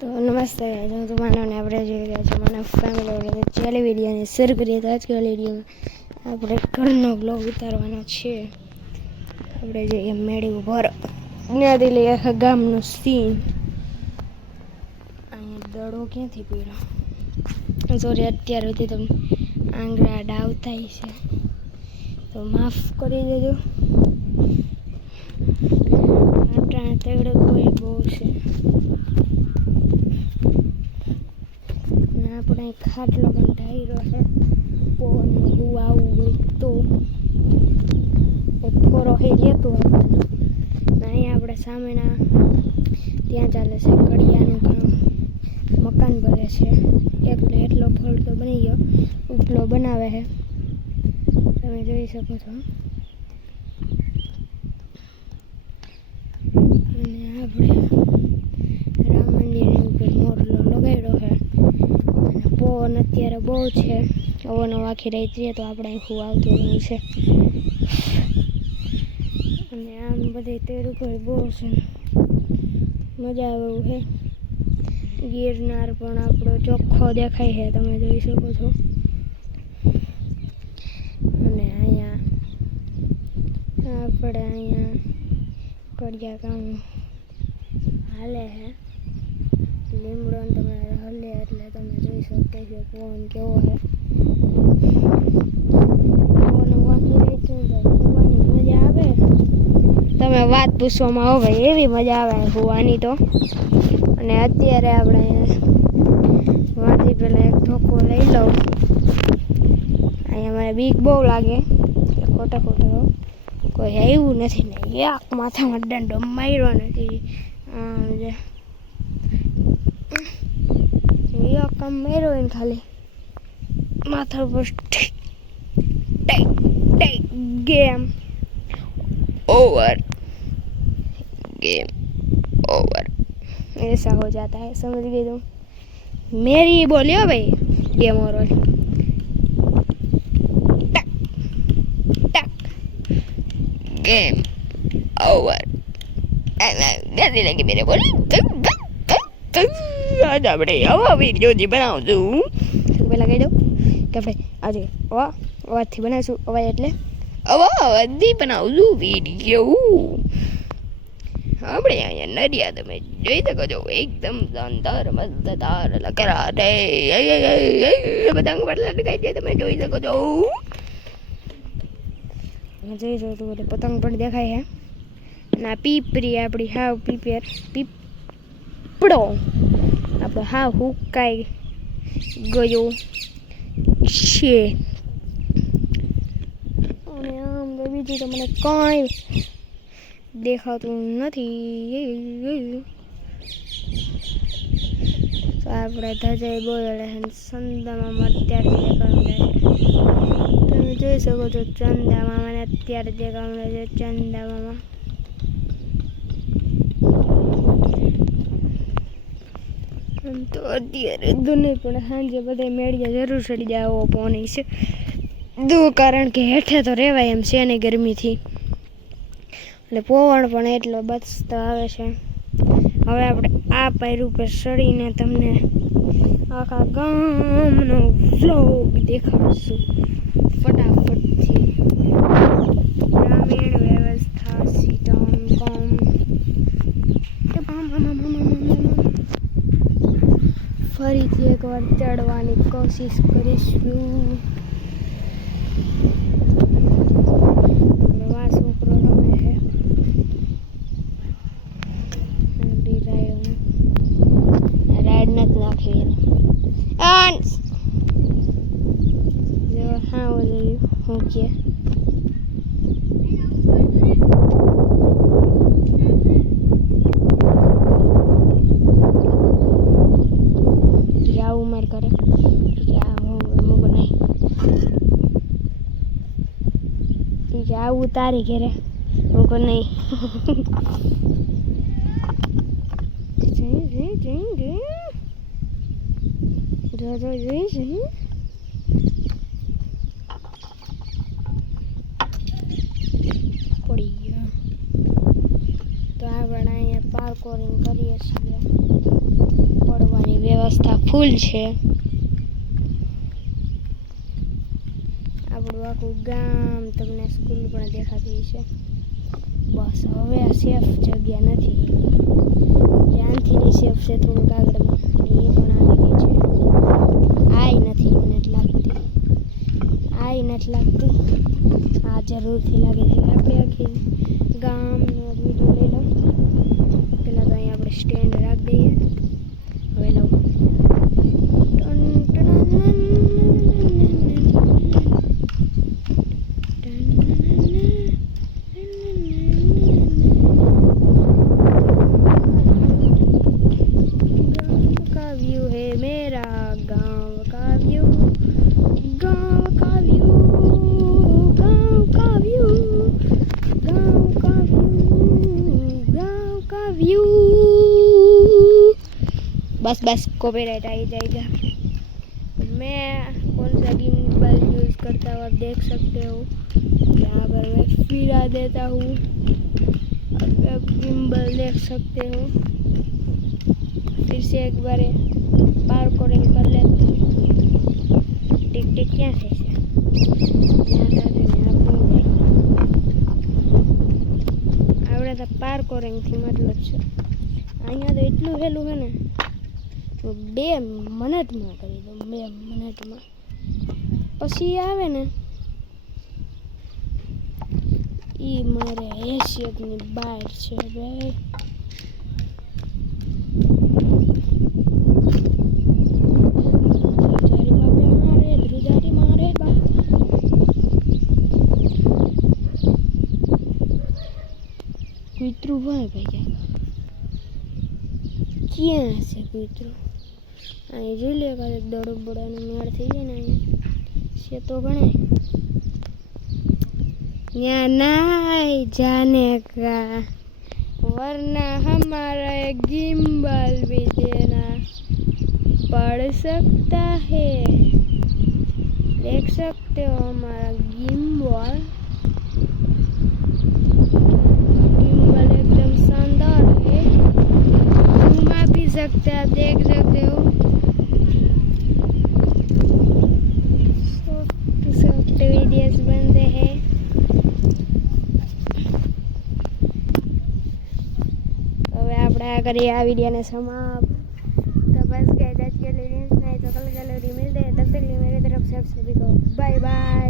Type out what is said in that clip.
તો નમસ્તે હું તો માનવને આપણે જોઈ રહ્યા છીએ મને ફેમિલી વડે ચાલી વિડીયોને શેર કરીએ તો આજકાલ વિડીયોમાં આપણે ઘરનો બ્લોગ ઉતારવાનો છે. આપણે જઈએ મેળી ઉપર. ત્યાંથી આખા ગામનું સીન અહીંયા દડો ક્યાંથી પીડો સોરી અત્યાર સુધી તમને આંગળા ડાવ થાય છે. તો માફ કરી દેજો. આપણા તેડો કોઈ બહુ છે. અને આપણે ખાટલો પણ ઢાઈરો છે. પવન બહુ આવું હોય તો. ફોરો હે લેતો આવવાનો અહીંયા આપણે સામેના, ત્યાં ચાલે છે કડિયાનું કામ. મકાન બને છે. એટલે એટલો ફળ તો બની ગયો. ઉપલો બનાવે છે. તમે જોઈ શકો છો. અને આપણે રામ મંદિર ઉપર મોરલો લગાડ્યો પવન અત્યારે બહુ છે. પવન આખી રાત રહીએ તો આપણે ખૂબ આવતું એવું છે. અને આમ બધી તેડ બહુ છે. મજા આવે એવું છે. ગિરનાર પણ આપણો ચોખ્ખો દેખાય છે, તમે જોઈ શકો છો. અને અહીંયા આપણે અહીંયા કડિયા કામ હાલે છે. લીમડો તમે હલે એટલે તમે જોઈ શકો છો પવન કેવો છે. પવન ફૂવાની મજા આવે. તમે વાત પૂછવામાં આવો ભાઈ, એવી મજા આવે હોવાની તો. અને અત્યારે આપણે વાંચી પહેલાં એક ધોકો લઈ લઉં. અહીંયા મને બીક બહુ લાગે. ખોટા ખોટો કોઈ આવ્યું નથી ને યાક માથામાં દંડો માર્યો નથી. આમ જે কাম মেরোইন খালি মাথার উপর গেম ओवर गेम। ओवर ऐसा हो जाता है, समझ गए तुम? मेरी बोलियो भाई, गेम ओवर वाली। टक टक। गेम ओवर कैसी लगी मेरे बोली। तुम तुम तुम। आज આપણે આવા વિડીયોથી બનાવશું પહેલાં કહી દઉં કે આપણે આજે અવા અવાજથી બનાવીશું અવાજ એટલે અવા અવાજથી બનાવશું વીડિયો આપણે અહીંયા નડિયા તમે જોઈ શકો છો એકદમ શાનદાર મજેદાર લકરા રે પતંગ પર લટકાઈ છે તમે જોઈ શકો છો જોઈ શકો છો એટલે પતંગ પણ દેખાય છે અને આ પીપરી આપણી હાવ પીપેર પીપળો હાવ હુકાઈ ગયો છે. અને આમ બીજું તો મને કંઈ દેખાતું નથી. આપણે ધજાઈ બોલે સંદામાં અત્યારે જે કામડે તમે જોઈ શકો છો, ચંદામાં મને અત્યારે જે કામડે છે ચંદામાં. તો અત્યારે દુને પણ સાંજે બધે મેળીએ જરૂર ચડી જવો પોની છે. દુ કારણ કે હેઠે તો રહેવાય એમ છે નહીં ગરમીથી. એટલે પોવણ પણ એટલો બચતો આવે છે. હવે આપણે આ પાયર ઉપર ચડીને તમને આખા ગામનો વ્લોગ દેખાડશું. ફટાફટથી ફરીથી એકવાર ચડવાની કોશિશ કરીશું આવું તારી ઘરે? હું કો નહીં. પડી ગયો. તો આપણે અહીંયા પાર્કોરિંગ કરીએ છીએ. વ્યવસ્થા ફૂલ છે. આપણું આખું ગામ તમને સ્કૂલ પણ દેખાતી છે બસ, હવે આ સેફ જગ્યા નથી. ત્યાંથીની સેફ છે થોડુંક આગળમાં એ પણ આવી ગઈ છે. આય નથી મને લાગતી આય નથી લાગતી. આ જરૂરથી લાગે છે. આપણે આખી ગામનો વીડિયો લઈ લઉં. પહેલાં તો અહીંયા આપણે સ્ટેન્ડ રાખી દઈએ. હવે લઉં. बस बस कॉपीराइट आ ही जाएगा मैं कौन सा गिम्बल यूज़ करता हूँ आप देख सकते हो यहाँ पर मैं फिरा देता हूँ अब आप गिम्बल देख सकते हो फिर से एक बार पार कोडिंग कर लेते हैं टिक टिक क्या है इसे यहाँ સાથે ને આપણું આવડે તો પાર કોરિંગથી મતલબ છે અહીંયા તો એટલું હેલું છે ને હું બે મિનિટમાં કરી દઉં, બે મિનિટમાં. પછી આવે ને એ મારે હેસિયતની બહાર છે ભાઈ. કૂતરું હોય ભાઈ ક્યાં હશે કૂતરું? અહીં જોઈ લે કાલે દડો બડાનો મેળ થઈ જાય ને અહીંયા છે તો ગણાય ત્યાં નાય જાને કા वरना हमारा गिम्बल भी देना पड़ सकता है देख सकते हो हमारा गिम्बल गिम्बल કરીએ આ વિડીયોને समाप्त तो बस गए आज के लिए नहीं तो कल गैलरी मिलते हैं तब तक के लिए मेरी तरफ से आप सभी को बाय बाय